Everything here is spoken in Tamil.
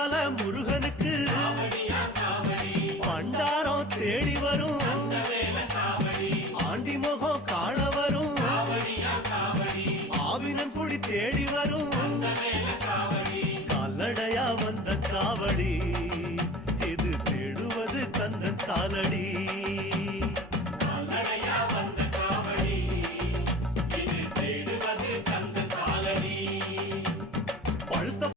மருதமல முருகனுக்கு பண்டாரம் தேடி வரும் ஆண்டி முகம் காண வரும் ஆவினன் குடி தேடி வரும் கால்நடையா வந்த காவடி இது தேடுவது கந்தன் காலடி